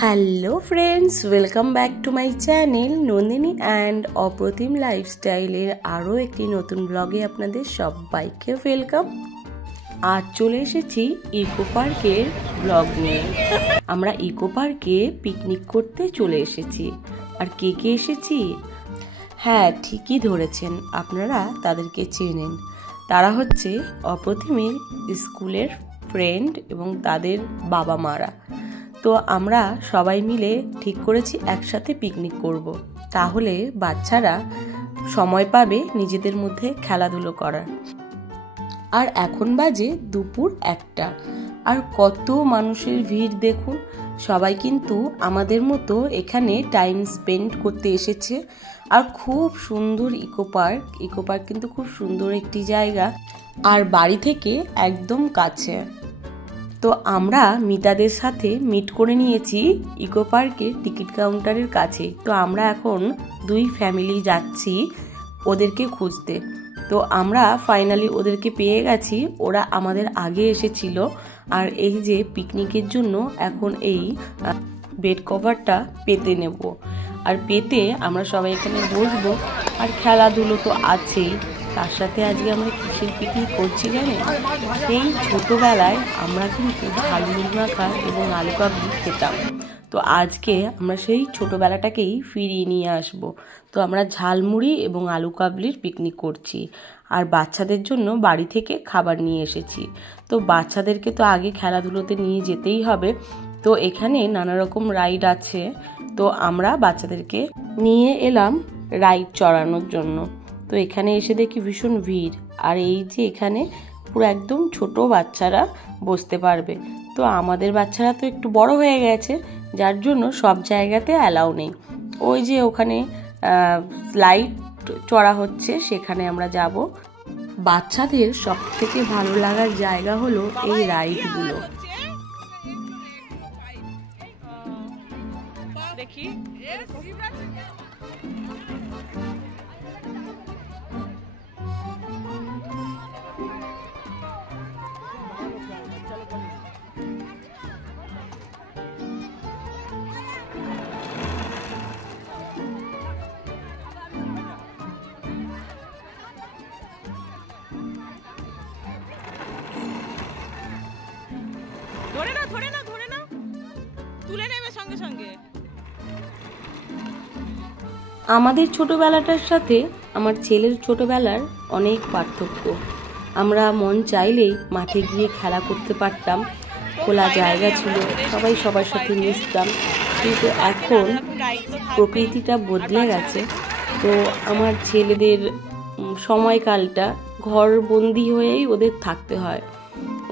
Hello friends, welcome back to my channel Nandini and Aprotim লাইফস্টাইলের আরও একটি নতুন ব্লগে আপনাদের সবাইকে ওয়েলকাম। আর চলে এসেছি ইকো পার্কের ব্লগ নিয়ে। আমরা ইকো পার্কে পিকনিক করতে চলে এসেছি। আর কে কে এসেছি? হ্যাঁ, ঠিকই ধরেছেন, আপনারা তাদেরকে চেনেন। তারা হচ্ছে অপ্রতিমের স্কুলের ফ্রেন্ড এবং তাদের বাবা মারা। তো আমরা সবাই মিলে ঠিক করেছি একসাথে পিকনিক করব। তাহলে বাচ্চারা সময় পাবে নিজেদের মধ্যে খেলাধুলো করার। আর এখন বাজে দুপুর 1টা। আর কত মানুষের ভিড় দেখুন। সবাই কিন্তু আমাদের মতো এখানে টাইম স্পেন্ড করতে এসেছে। আর খুব সুন্দর ইকো পার্ক কিন্তু খুব সুন্দর একটি জায়গা, আর বাড়ি থেকে একদম কাছে। তো আমরা মিতাদের সাথে মিট করে নিয়েছি ইকো পার্কের টিকিট কাউন্টারের কাছে। তো আমরা এখন দুই ফ্যামিলি যাচ্ছি ওদেরকে খুঁজতে। তো আমরা ফাইনালি ওদেরকে পেয়ে গেছি। ওরা আমাদের আগে এসেছিল। আর এই যে পিকনিকের জন্য এখন এই বেড কভারটা পেতে নেব। আর পেতে আমরা সবাই এখানে বসবো। আর খেলাধুলো তো আছেই, তার সাথে আজকে আমরা কিসের পিকনিক করছি জানেন? সেই ছোটোবেলায় আমরা কিন্তু ঝালমুড়ি মাখা এবং আলু কাবলি খেতাম। তো আজকে আমরা সেই ছোটোবেলাটাকেই ফিরিয়ে নিয়ে আসব। তো আমরা ঝালমুড়ি এবং আলু কাবলির পিকনিক করছি। আর বাচ্চাদের জন্য বাড়ি থেকে খাবার নিয়ে এসেছি। তো বাচ্চাদেরকে তো আগে খেলাধুলোতে নিয়ে যেতেই হবে। তো এখানে নানা রকম রাইড আছে। তো আমরা বাচ্চাদেরকে নিয়ে এলাম রাইড চড়ানোর জন্য। তো এখানে এসে দেখি ভীষণ ভিড়। আর এই যে এখানে পুরো একদম ছোট বাচ্চারা বসতে পারবে। তো আমাদের বাচ্চারা তো একটু বড় হয়ে গেছে, যার জন্য সব জায়গাতে অ্যালাউ নেই। ওই যে ওখানে স্লাইড চড়া হচ্ছে, সেখানে আমরা যাব। বাচ্চাদের সব থেকে ভালো লাগার জায়গা হলো এই রাইডগুলো। দেখি ধরে না তুলে নেবে সঙ্গে সঙ্গে। আমাদের ছোটবেলাটার সাথে আমার ছেলের ছোটবেলার অনেক পার্থক্য। আমরা মন চাইলেই মাঠে গিয়ে খেলা করতে পারতাম, খোলা জায়গা ছিল, সবাই সবার সাথে মিশতাম। কিন্তু এখন প্রকৃতিটা বদলে গেছে। তো আমার ছেলেদের সময়কালটা ঘরবন্দি হয়েই ওদের থাকতে হয়।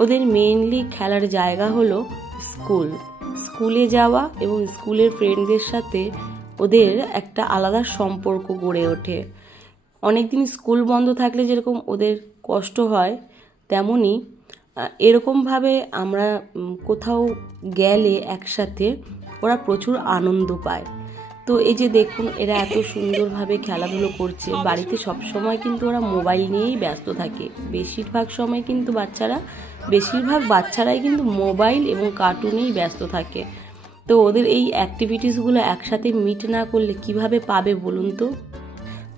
ওদের মেইনলি খেলার জায়গা হলো স্কুলে যাওয়া এবং স্কুলের ফ্রেন্ডদের সাথে ওদের একটা আলাদা সম্পর্ক গড়ে ওঠে। অনেকদিন স্কুল বন্ধ থাকলে যেরকম ওদের কষ্ট হয়, তেমনি এরকমভাবে আমরা কোথাও গেলে একসাথে ওরা প্রচুর আনন্দ পায়। তো এই যে দেখুন, এরা এত সুন্দরভাবে খেলাধুলো করছে। বাড়িতে সব সময় কিন্তু ওরা মোবাইল নিয়েই ব্যস্ত থাকে। বেশিরভাগ বাচ্চারাই কিন্তু মোবাইল এবং কার্টুনেই ব্যস্ত থাকে। তো ওদের এই অ্যাক্টিভিটিসগুলো একসাথে মিট না করলে কিভাবে পাবে বলুন তো?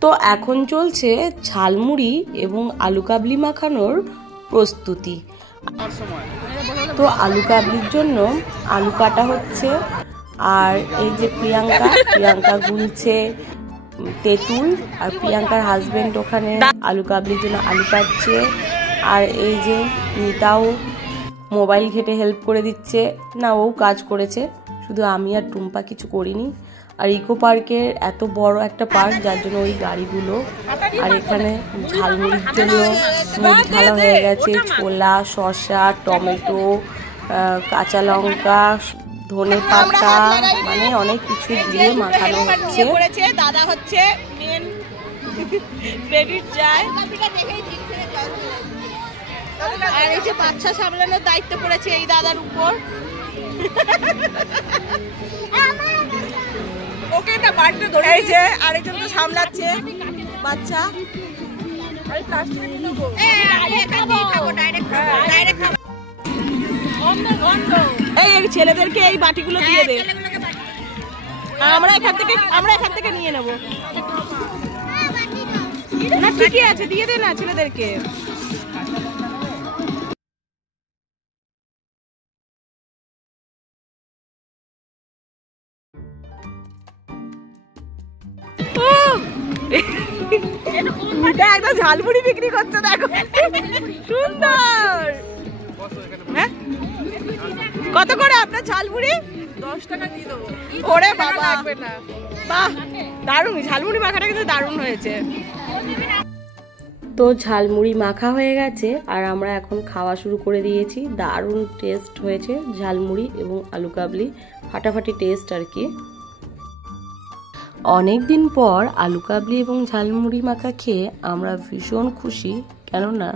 তো এখন চলছে ঝালমুড়ি এবং আলু কাবলি মাখানোর প্রস্তুতি। তো আলু কাবলির জন্য আলু কাটা হচ্ছে। আর এই যে প্রিয়াঙ্কা গুলছে তেঁতুল। আর প্রিয়াঙ্কার হাজবেন্ড ওখানে আলু কাবলির জন্য আলু কাটছে। আর এই যে মিতাও মোবাইল ঘেটে হেল্প করে দিচ্ছে। না, ও কাজ করেছে, শুধু আমি আর টুম্পা কিছু করিনি। আর ইকো পার্কের এত বড় একটা পার্ক, যার জন্য ওই গাড়িগুলো। আর এখানে ঝালমুড়ির জন্য মুখ ঢালা হয়ে গেছে, ছোলা, শসা, টমেটো, কাঁচা লঙ্কা, ধনে পাতা, মানে অনেক কিছু দিয়ে মাখানো হচ্ছে। দাদা হচ্ছে মেন ক্রেডিট যায়। আর এই যে বাচ্চা সামলানোর দায়িত্ব পড়েছে এই দাদার উপর। ওকে একটা বাড়িতে ধরে এই যে আরেকজন তো সামলাচ্ছে বাচ্চা। এই ছেলেদেরকে এই বাটিগুলো দিয়ে দে। আমরা এখান থেকে নিয়ে নেব না। ঠিকই আছে, দিয়ে দে না ছেলেদেরকে। একদম ঝালমুড়ি বিক্রি করছে, দেখো সুন্দর। হ্যাঁ কত করে আপনার ঝালমুড়ি? 10 টাকা দিয়ে দেবো। ওরে বাবা, লাগবে না। বাহ দারুণ, ঝালমুড়ি মাখাটা কিন্তু দারুণ হয়েছে। তো ঝালমুড়ি মাখা হয়ে গেছে আর আমরা এখন খাওয়া শুরু করে দিয়েছি। দারুণ টেস্ট হয়েছে ঝালমুড়ি এবং আলু কাবলি, ফাটাফাটি টেস্ট আর কি। অনেক দিন পর আলু কাবলি এবং ঝালমুড়ি মাখা খেয়ে আমরা ভীষণ খুশি, কেননা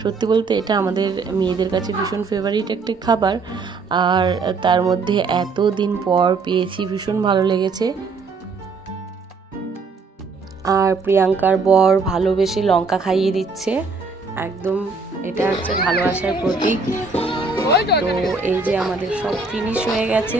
সত্যি বলতে এটা আমাদের মেয়েদের কাছে ভীষণ ফেভারিট একটি খাবার। আর তার মধ্যে এত দিন পর পেয়েছি, ভীষণ ভালো লেগেছে। আর প্রিয়াঙ্কার বর ভালোবেসে লঙ্কা খাইয়ে দিচ্ছে, একদম এটা হচ্ছে ভালোবাসার প্রতীক। তো এই যে আমাদের সব ফিনিশ হয়ে গেছে।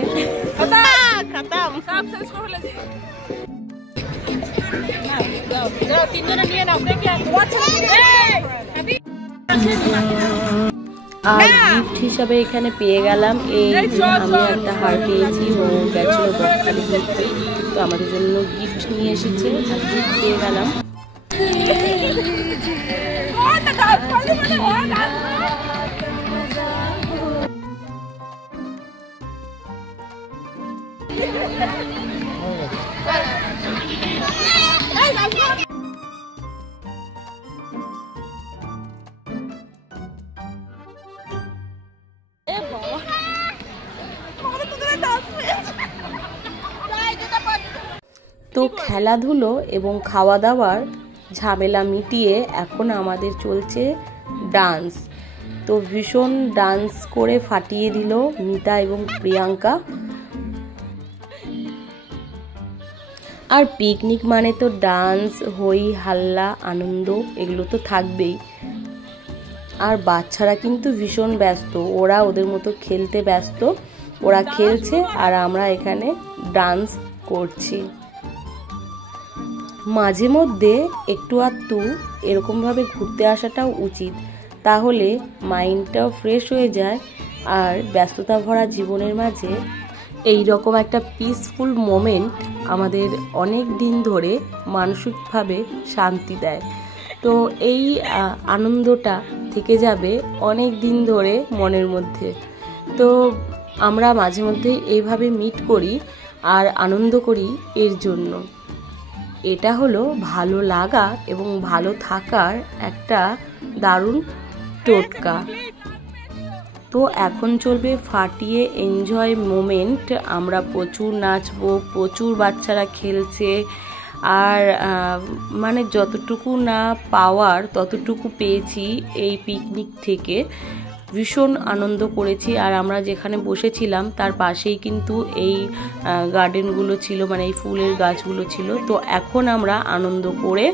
আর গিফট হিসাবে এখানে পেয়ে গেলাম এই আমি একটা হার পেয়েছি, ও গেছিল বকখালি ঘুরতে, তো আমাদের জন্য গিফট নিয়ে এসেছে আর গিফট পেয়ে গেলাম। তো খেলাধুলো এবং খাওয়া দাওয়ার ঝামেলা মিটিয়ে এখন আমাদের চলছে ডান্স। তো ভীষণ ডান্স করে ফাটিয়ে দিল মিতা এবং প্রিয়াঙ্কা। আর পিকনিক মানে তো ডান্স, হই হাল্লা, আনন্দ এগুলো তো থাকবেই। আর বাচ্চারা কিন্তু ভীষণ ব্যস্ত, ওরা ওদের মতো খেলতে ব্যস্ত, ওরা খেলছে আর আমরা এখানে ডান্স করছি। মাঝে মধ্যে একটু আধটু এরকমভাবে ঘুরতে আসাটাও উচিত, তাহলে মাইন্ডটাও ফ্রেশ হয়ে যায়। আর ব্যস্ততা ভরা জীবনের মাঝে এই রকম একটা পিসফুল মোমেন্ট আমাদের অনেক দিন ধরে মানসিকভাবে শান্তি দেয়। তো এই আনন্দটা থেকে যাবে অনেক দিন ধরে মনের মধ্যে। তো আমরা মাঝে মধ্যে এইভাবে মিট করি আর আনন্দ করি এর জন্য। এটা হলো ভালো লাগা এবং ভালো থাকার একটা দারুণ টোটকা। তো এখন চলবে ফাটিয়ে এনজয় মোমেন্ট। আমরা প্রচুর নাচবো, প্রচুর বাচ্চারা খেলছে। আর মানে যতটুকু না পাওয়ার ততটুকু পেয়েছি এই পিকনিক থেকে, ভীষণ আনন্দ করেছি। আর আমরা যেখানে বসেছিলাম তার পাশেই কিন্তু এই গার্ডেনগুলো ছিল, মানে এই ফুলের গাছগুলো ছিল। তো এখন আমরা আনন্দ করে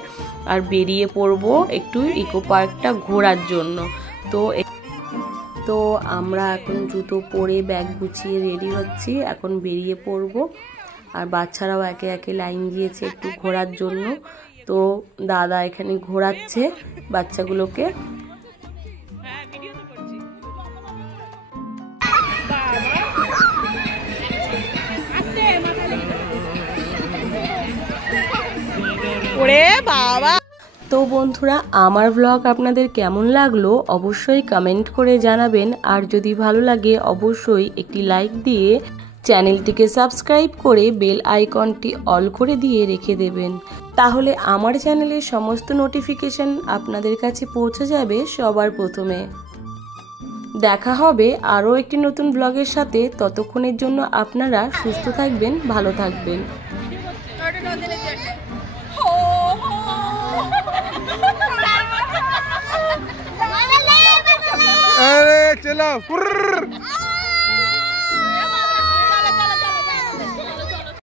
আর বেরিয়ে পড়ব একটু ইকো পার্কটা ঘোরার জন্য। তো আমরা এখন জুতো পরে ব্যাগ গুছিয়ে রেডি হচ্ছি, এখন বেরিয়ে পড়ব। আর বাচ্চারাও একে একে লাইন দিয়েছে একটু ঘোরার জন্য। তো দাদা এখানে ঘোরাচ্ছে বাচ্চাগুলোকে। ওরে বাবা। তো বন্ধুরা, আমার ব্লগ আপনাদের কেমন লাগলো অবশ্যই কমেন্ট করে জানাবেন। আর যদি ভালো লাগে অবশ্যই একটি লাইক দিয়ে চ্যানেলটিকে সাবস্ক্রাইব করে বেল আইকনটি অল করে দিয়ে রেখে দেবেন, তাহলে আমার চ্যানেলের সমস্ত নোটিফিকেশন আপনাদের কাছে পৌঁছে যাবে সবার প্রথমে। দেখা হবে আরও একটি নতুন ব্লগের সাথে। ততক্ষণের জন্য আপনারা সুস্থ থাকবেন, ভালো থাকবেন। अरे चलो